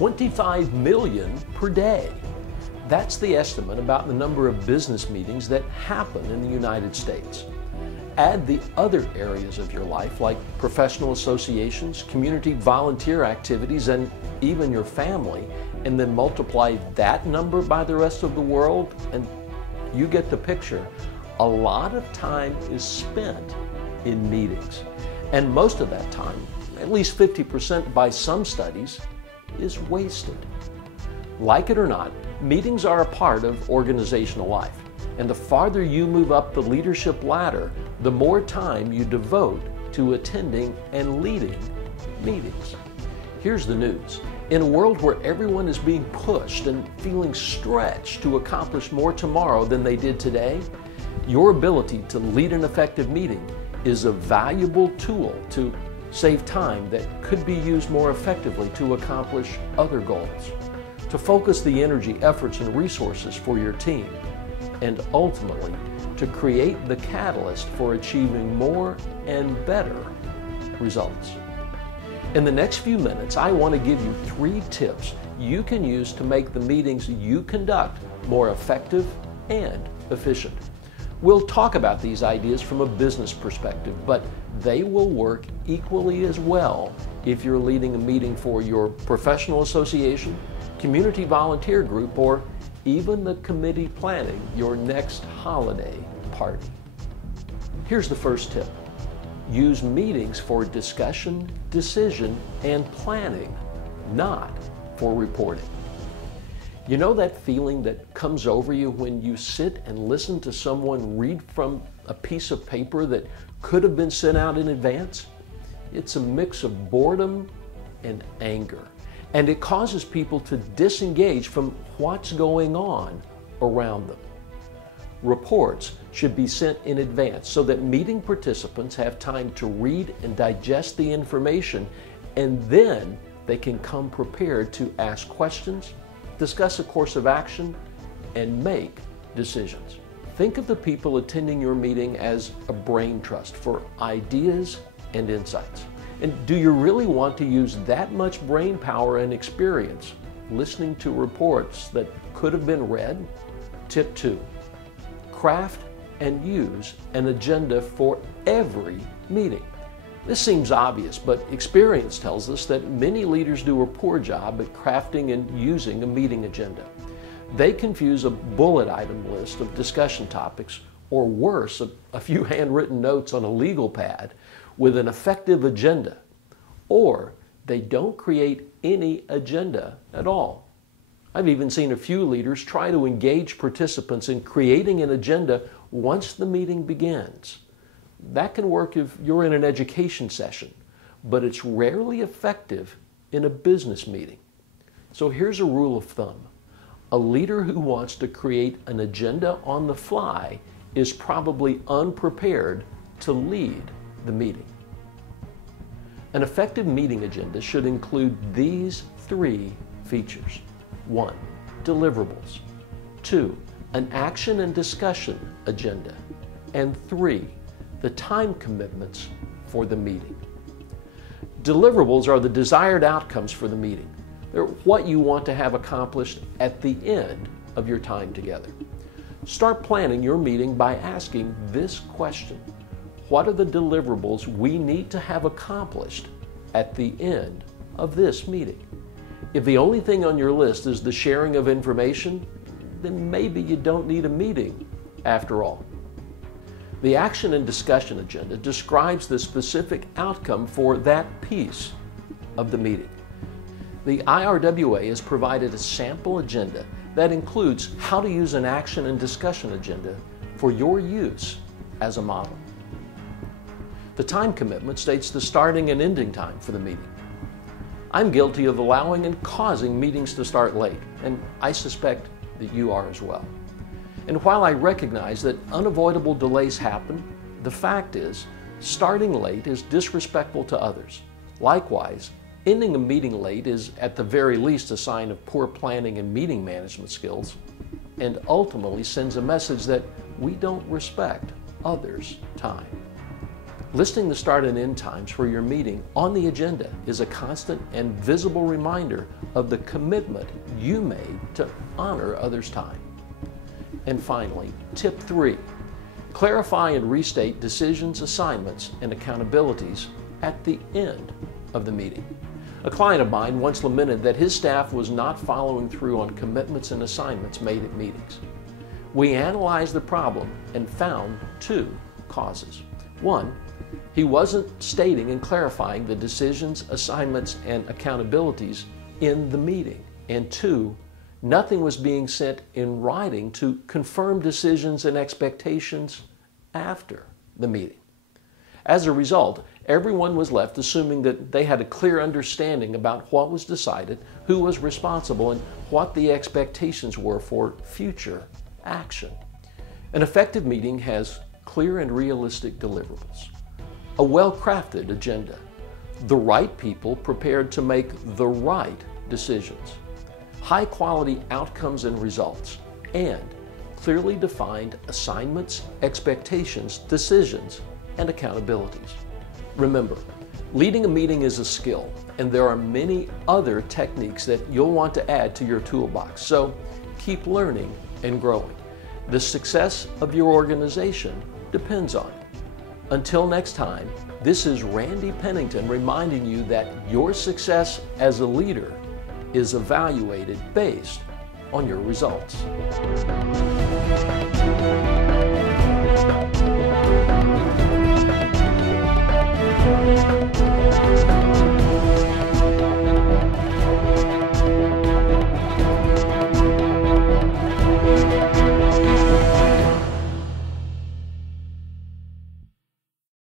25 million per day. That's the estimate about the number of business meetings that happen in the United States. Add the other areas of your life like professional associations, community volunteer activities, and even your family, and then multiply that number by the rest of the world, and you get the picture. A lot of time is spent in meetings, and most of that time, at least 50% by some studies, is wasted. Like it or not, meetings are a part of organizational life, and the farther you move up the leadership ladder, the more time you devote to attending and leading meetings. Here's the news. In a world where everyone is being pushed and feeling stretched to accomplish more tomorrow than they did today, your ability to lead an effective meeting is a valuable tool to save time that could be used more effectively to accomplish other goals, to focus the energy, efforts, and resources for your team, and ultimately to create the catalyst for achieving more and better results. In the next few minutes, I want to give you 3 tips you can use to make the meetings you conduct more effective and efficient. We'll talk about these ideas from a business perspective, but they will work equally as well if you're leading a meeting for your professional association, community volunteer group, or even the committee planning your next holiday party. Here's the first tip. Use meetings for discussion, decision, and planning, not for reporting. You know that feeling that comes over you when you sit and listen to someone read from a piece of paper that could have been sent out in advance? It's a mix of boredom and anger, and it causes people to disengage from what's going on around them. Reports should be sent in advance so that meeting participants have time to read and digest the information, and then they can come prepared to ask questions, discuss a course of action, and make decisions. Think of the people attending your meeting as a brain trust for ideas and insights. And do you really want to use that much brain power and experience listening to reports that could have been read? Tip 2. Craft and use an agenda for every meeting. This seems obvious, but experience tells us that many leaders do a poor job at crafting and using a meeting agenda. They confuse a bullet item list of discussion topics, or worse, a few handwritten notes on a legal pad, with an effective agenda, or they don't create any agenda at all. I've even seen a few leaders try to engage participants in creating an agenda once the meeting begins. That can work if you're in an education session, but it's rarely effective in a business meeting. So here's a rule of thumb. A leader who wants to create an agenda on the fly is probably unprepared to lead the meeting. An effective meeting agenda should include these 3 features. 1. Deliverables. 2. An action and discussion agenda. And 3. The time commitments for the meeting. Deliverables are the desired outcomes for the meeting. They're what you want to have accomplished at the end of your time together. Start planning your meeting by asking this question. What are the deliverables we need to have accomplished at the end of this meeting? If the only thing on your list is the sharing of information, then maybe you don't need a meeting after all. The action and discussion agenda describes the specific outcome for that piece of the meeting. The IRWA has provided a sample agenda that includes how to use an action and discussion agenda for your use as a model. The time commitment states the starting and ending time for the meeting. I'm guilty of allowing and causing meetings to start late, and I suspect that you are as well. And while I recognize that unavoidable delays happen, the fact is, starting late is disrespectful to others. Likewise, ending a meeting late is at the very least a sign of poor planning and meeting management skills, and ultimately sends a message that we don't respect others' time. Listing the start and end times for your meeting on the agenda is a constant and visible reminder of the commitment you made to honor others' time. And finally, tip 3, clarify and restate decisions, assignments, and accountabilities at the end of the meeting. A client of mine once lamented that his staff was not following through on commitments and assignments made at meetings. We analyzed the problem and found 2 causes. 1, he wasn't stating and clarifying the decisions, assignments, and accountabilities in the meeting. And 2, nothing was being sent in writing to confirm decisions and expectations after the meeting. As a result, everyone was left assuming that they had a clear understanding about what was decided, who was responsible, and what the expectations were for future action. An effective meeting has clear and realistic deliverables, a well-crafted agenda, the right people prepared to make the right decisions, high-quality outcomes and results, and clearly defined assignments, expectations, decisions, and accountabilities. Remember, leading a meeting is a skill, and there are many other techniques that you'll want to add to your toolbox. So keep learning and growing. The success of your organization depends on it. Until next time, this is Randy Pennington reminding you that your success as a leader is evaluated based on your results.